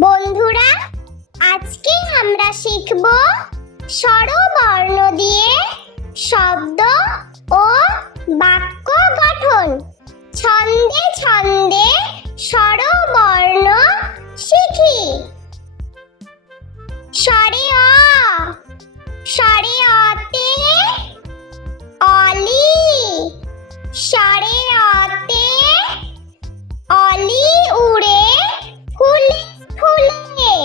বন্ধুরা, আজকে আমরা শিখব স্বরবর্ণ দিয়ে শব্দ ও বাক্য গঠন। ছন্দে ছন্দে স্বরবর্ণ শিখি। স্বরে অ, স্বরে অতে অলি, স্বরে অতে অলি উড়ে ফুলে ফুলে।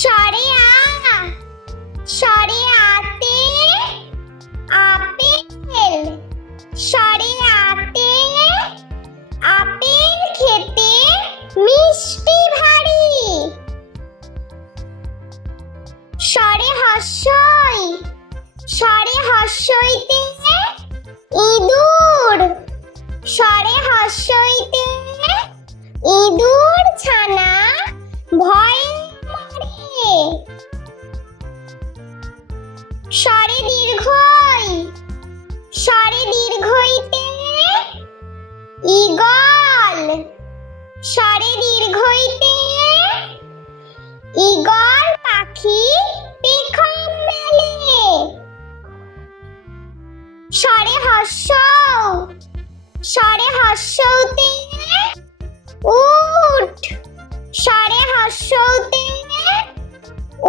স্বরে আ, স্বরে আতে আপেল, স্বরে আতে আপেল খেতে মিষ্টি ভারী। স্বরে হর্ষই, স্বরে হর্ষইতে ইঁদুর, স্বরে হর্ষইতে ইঁদুর ছানা ভয়ে মরে। স্বরে দীর্ঘই, স্বরে দীর্ঘইতে ঈগল, স্বরে দীর্ঘইতে ঈগল পাখি পেখম মেলে। স্বরে হর্ষৌ, স্বরে হর্ষৌতে উট, স্বরে হর্ষৌতে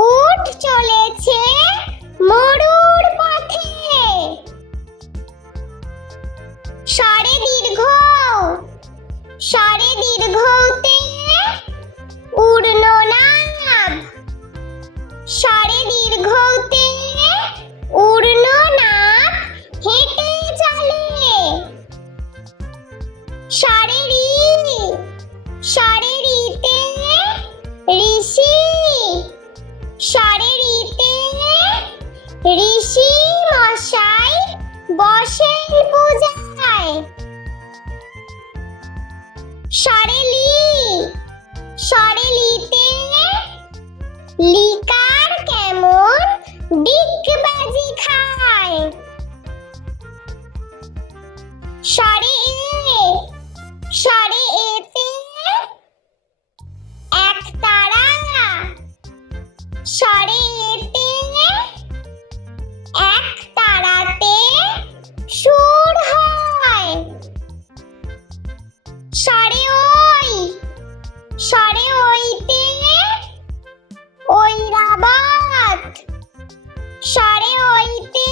উট চলেছে মরুর পথে। স্বরে দীর্ঘ, স্বরে দীর্ঘতে ঊর্ধ্বনাভ, স্বরে দীর্ঘতে ঊর্ধ্বনাভ হেঁটে চলে। স্বরে রি, স্বরে রিতে ঋষি, স্বরে রিতে ঋষি মশাই বসেন পূজায়। স্বরে লি, স্বরে লিতে লিকার কেমন ডিগবাজি খায়। স্বরে এ, স্বরে এতে একতারা, স্বরে এতে একতারাতে সুর হয়। স্বরে ওই, স্বরে ওইতে ঐরাবত, স্বরে ওইতে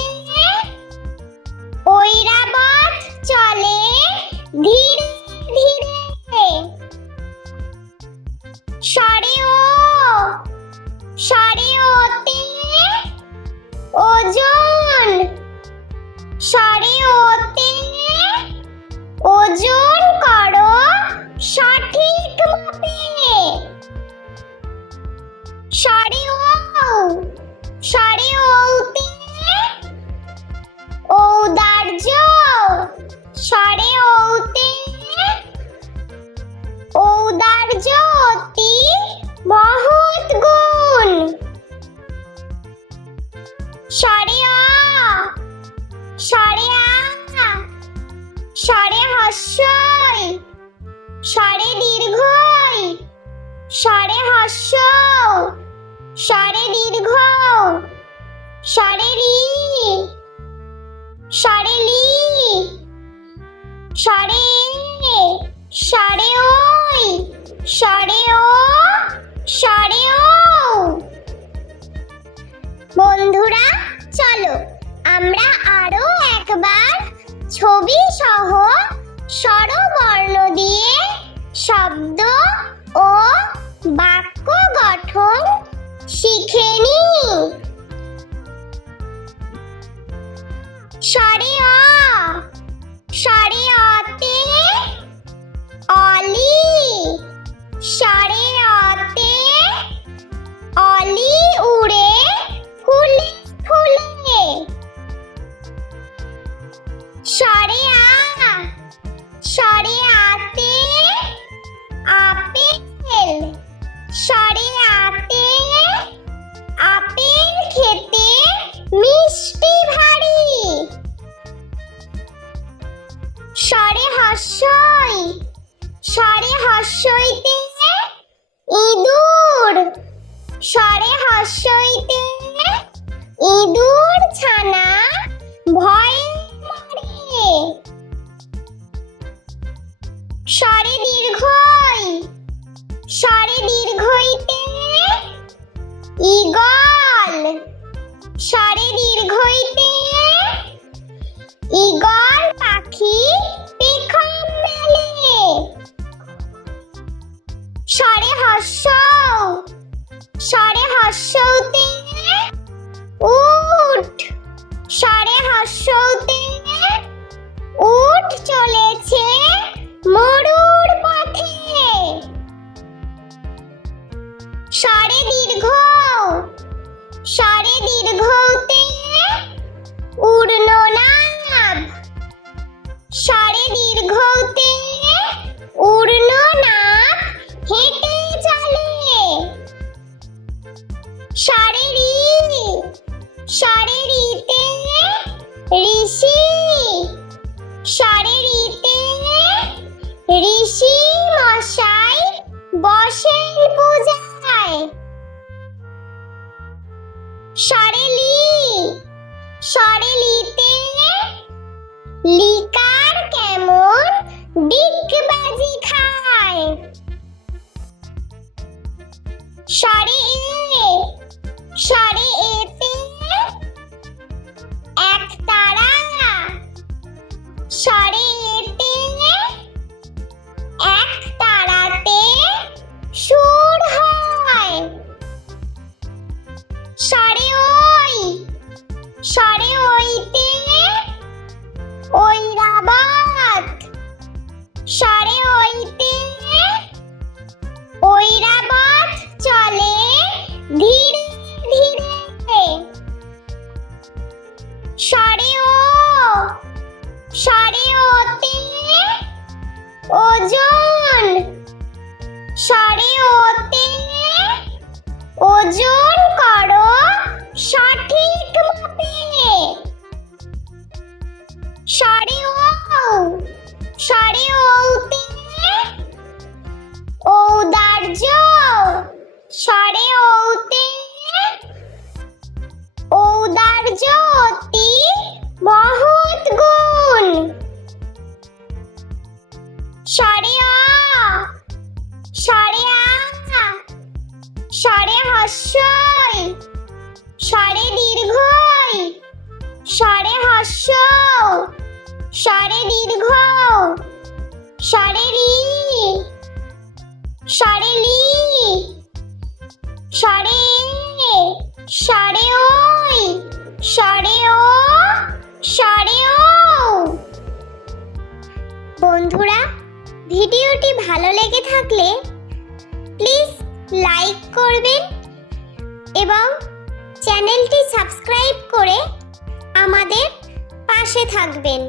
ঐরাবত চলে ধীরে ধীরে। স্বরে ও, স্বরে ওতে ওজন, স্বরে ওতে ওজন করো সঠিক মাপে। স্বরে ও, স্বরে ওতে ঔদার্য, স্বরে ওতে ঔদার্য অতি মহৎ গুণ। স্বরে অ, স্বরে আ, স্বরে হর্ষই, স্বরে দীর্ঘই, স্বরে হর্ষৌ, স্বরে দীর্ঘ, স্বরে রি, স্বরে লি, স্বরে এ, স্বরে ওই, স্বরে ও, স্বরে ও। বন্ধুরা, চলো আমরা আরো একবার ছবি সহ স্বরবর্ণ দিয়ে শব্দ ও বাক্য গঠন শিখে নিই। স্বরে অ, স্বরে অতে অলি, স্বরে অতে অলি উড়ে ফুলে ফুলে। স্বরে আ, স্বরে আতে আপেল, স্বরে আতে আপেল খেতে মিষ্টি ভারী। স্বরে হর্ষই, স্বরে হস্যইতে ইঁদুর, স্বরে হস্যইতে ইঁদুর ছানা ভয়ে মরে। স্বরে দীর্ঘই, স্বরে দীর্ঘইতে ঈগল, স্বরে দীর্ঘইতে ঈগল পাখি পেখম মেলে। স্বরে হস্য, স্বরে হস্যতে উট, স্বরে হস্যতে উট চলেছে মরুর পথে। স্বরে দীর্ঘ, স্বরে দীর্ঘতে ঊর্ধ্বনাভ, স্বরে দীর্ঘতে ঊর্ধ্বনাভ হেঁটে চলে। স্বরে রি, স্বরে রিতে ঋষি, স্বরে রিতে ঋষি মশাই বসেন পূজায়। স্বরে লি, স্বরে লিতে লিকার কেমন ডিগবাজি খায়। স্বরে এ, স্বরে এতে একতারা, স্বরে এতে একতারাতে সুর হয়। স্বরে ওই, স্বরে ওইতে ঐরাবত, স্বরে ওইতে ঐরাবত চলে ধীরে ধীরে। স্বরে ও, স্বরে ওতে ওজন, স্বরে ওতে ওজন করো সঠিক মাপে। স্বরে ও, স্বরে ওতে ঔদার্য, স্বরে ওতে ঔদার্য অতি মহৎ গুণ। স্বরে অ, স্বরে আ, স্বরে হস্যই, স্বরে দীর্ঘই, স্বরে হস্য, স্বরে দীর্ঘ, স্বরে রি, স্বরে লি, স্বরে এ, স্বরে ওই, স্বরে ও, স্বরে ও। বন্ধুরা, ভিডিওটি ভালো লেগে থাকলে প্লিজ লাইক করবেন এবং চ্যানেলটি সাবস্ক্রাইব করে আমাদের পাশে থাকবেন।